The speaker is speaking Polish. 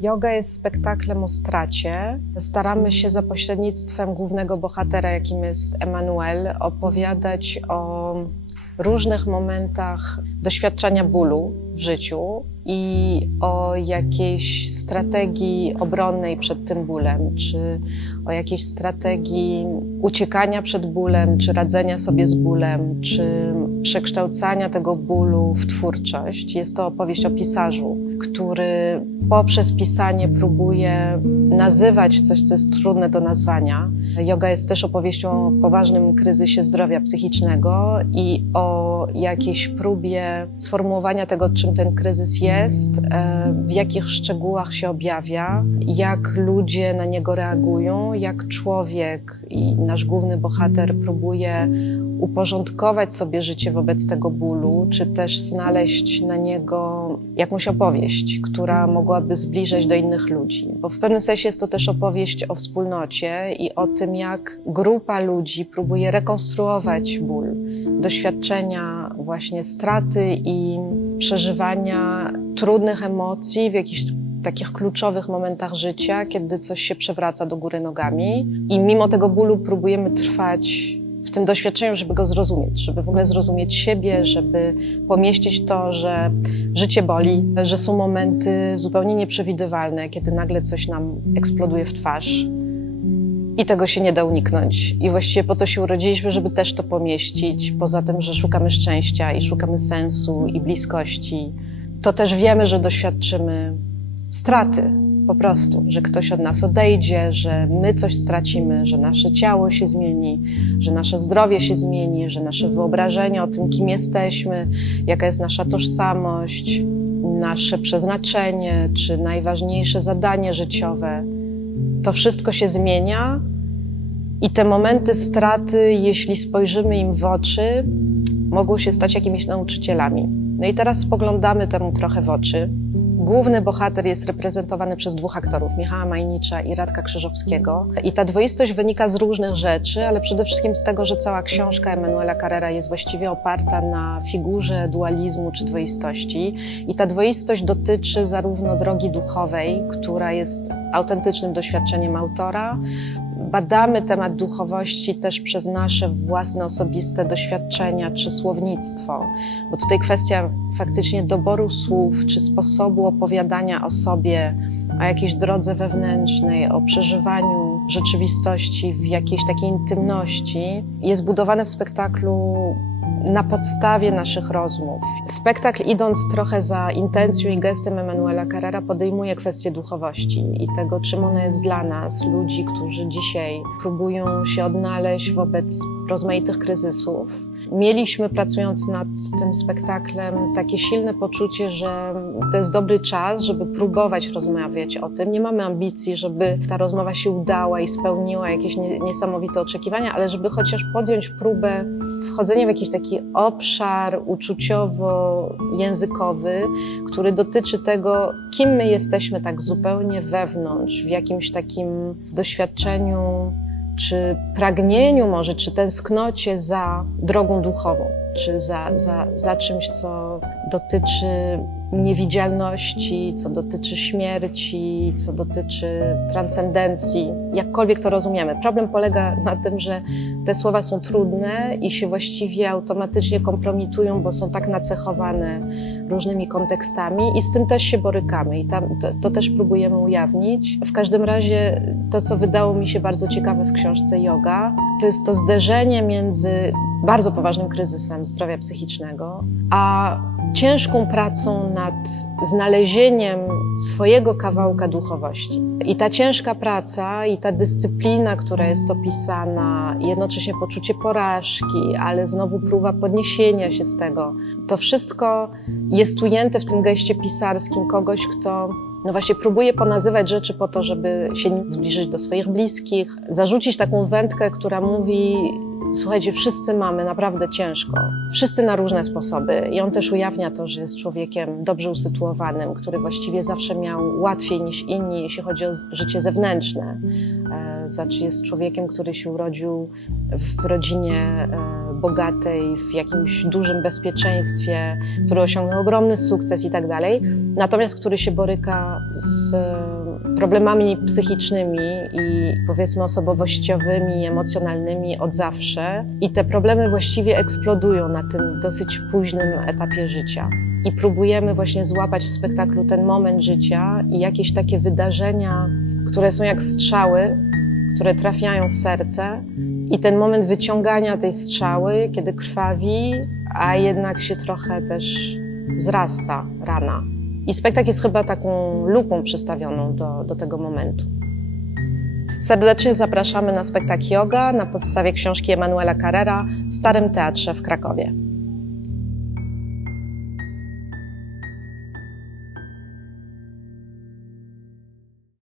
Yoga jest spektaklem o stracie. Staramy się za pośrednictwem głównego bohatera, jakim jest Emanuel, opowiadać o różnych momentach doświadczania bólu w życiu i o jakiejś strategii obronnej przed tym bólem, czy o jakiejś strategii uciekania przed bólem, czy radzenia sobie z bólem, czy przekształcania tego bólu w twórczość. Jest to opowieść o pisarzu, który poprzez pisanie próbuje nazywać coś, co jest trudne do nazwania. Yoga jest też opowieścią o poważnym kryzysie zdrowia psychicznego i o jakiejś próbie sformułowania tego, czym ten kryzys jest, e, w jakich szczegółach się objawia, jak ludzie na niego reagują, jak człowiek i nasz główny bohater próbuje uporządkować sobie życie wobec tego bólu, czy też znaleźć na niego jakąś opowieść, która mogłaby zbliżać do innych ludzi. Bo w pewnym sensie jest to też opowieść o wspólnocie i o tym, jak grupa ludzi próbuje rekonstruować ból, doświadczenia właśnie straty i przeżywania trudnych emocji w jakichś takich kluczowych momentach życia, kiedy coś się przewraca do góry nogami. I mimo tego bólu próbujemy trwać w tym doświadczeniu, żeby go zrozumieć, żeby w ogóle zrozumieć siebie, żeby pomieścić to, że życie boli, że są momenty zupełnie nieprzewidywalne, kiedy nagle coś nam eksploduje w twarz. I tego się nie da uniknąć. I właściwie po to się urodziliśmy, żeby też to pomieścić. Poza tym, że szukamy szczęścia i szukamy sensu i bliskości, to też wiemy, że doświadczymy straty po prostu, że ktoś od nas odejdzie, że my coś stracimy, że nasze ciało się zmieni, że nasze zdrowie się zmieni, że nasze wyobrażenie o tym, kim jesteśmy, jaka jest nasza tożsamość, nasze przeznaczenie czy najważniejsze zadanie życiowe, to wszystko się zmienia. I te momenty straty, jeśli spojrzymy im w oczy, mogą się stać jakimiś nauczycielami. No i teraz spoglądamy temu trochę w oczy. Główny bohater jest reprezentowany przez dwóch aktorów, Michała Majnicza i Radka Krzyżowskiego. I ta dwoistość wynika z różnych rzeczy, ale przede wszystkim z tego, że cała książka Emanuela Carrera jest właściwie oparta na figurze dualizmu czy dwoistości. I ta dwoistość dotyczy zarówno drogi duchowej, która jest autentycznym doświadczeniem autora, badamy temat duchowości też przez nasze własne osobiste doświadczenia czy słownictwo, bo tutaj kwestia faktycznie doboru słów czy sposobu opowiadania o sobie, o jakiejś drodze wewnętrznej, o przeżywaniu rzeczywistości w jakiejś takiej intymności jest budowane w spektaklu na podstawie naszych rozmów. Spektakl, idąc trochę za intencją i gestem Emanuela Carrera, podejmuje kwestię duchowości i tego, czym ona jest dla nas, ludzi, którzy dzisiaj próbują się odnaleźć wobec rozmaitych kryzysów. Mieliśmy, pracując nad tym spektaklem, takie silne poczucie, że to jest dobry czas, żeby próbować rozmawiać o tym. Nie mamy ambicji, żeby ta rozmowa się udała i spełniła jakieś nie- niesamowite oczekiwania, ale żeby chociaż podjąć próbę wchodzenia w jakiś taki obszar uczuciowo-językowy, który dotyczy tego, kim my jesteśmy tak zupełnie wewnątrz, w jakimś takim doświadczeniu czy pragnieniu może, czy tęsknocie za drogą duchową, czy za, za, za czymś, co dotyczy niewidzialności, co dotyczy śmierci, co dotyczy transcendencji, jakkolwiek to rozumiemy. Problem polega na tym, że te słowa są trudne i się właściwie automatycznie kompromitują, bo są tak nacechowane różnymi kontekstami i z tym też się borykamy i tam, to, to też próbujemy ujawnić. W każdym razie to, co wydało mi się bardzo ciekawe w książce Yoga, to jest to zderzenie między bardzo poważnym kryzysem zdrowia psychicznego, a ciężką pracą nad znalezieniem swojego kawałka duchowości. I ta ciężka praca i ta dyscyplina, która jest opisana, jednocześnie poczucie porażki, ale znowu próba podniesienia się z tego, to wszystko jest ujęte w tym geście pisarskim kogoś, kto no właśnie próbuje ponazywać rzeczy po to, żeby się zbliżyć do swoich bliskich, zarzucić taką wędkę, która mówi: Słuchajcie, wszyscy mamy naprawdę ciężko. Wszyscy na różne sposoby. I on też ujawnia to, że jest człowiekiem dobrze usytuowanym, który właściwie zawsze miał łatwiej niż inni, jeśli chodzi o życie zewnętrzne. E, Znaczy jest człowiekiem, który się urodził w rodzinie e, bogatej, w jakimś dużym bezpieczeństwie, który osiągnął ogromny sukces i tak dalej. Natomiast który się boryka z problemami psychicznymi i powiedzmy osobowościowymi, emocjonalnymi od zawsze. I te problemy właściwie eksplodują na tym dosyć późnym etapie życia. I próbujemy właśnie złapać w spektaklu ten moment życia i jakieś takie wydarzenia, które są jak strzały, które trafiają w serce. I ten moment wyciągania tej strzały, kiedy krwawi, a jednak się trochę też zrasta rana. I spektakl jest chyba taką lupą przystawioną do, do tego momentu. Serdecznie zapraszamy na spektakl Yoga na podstawie książki Emanuela Carrera w Starym Teatrze w Krakowie.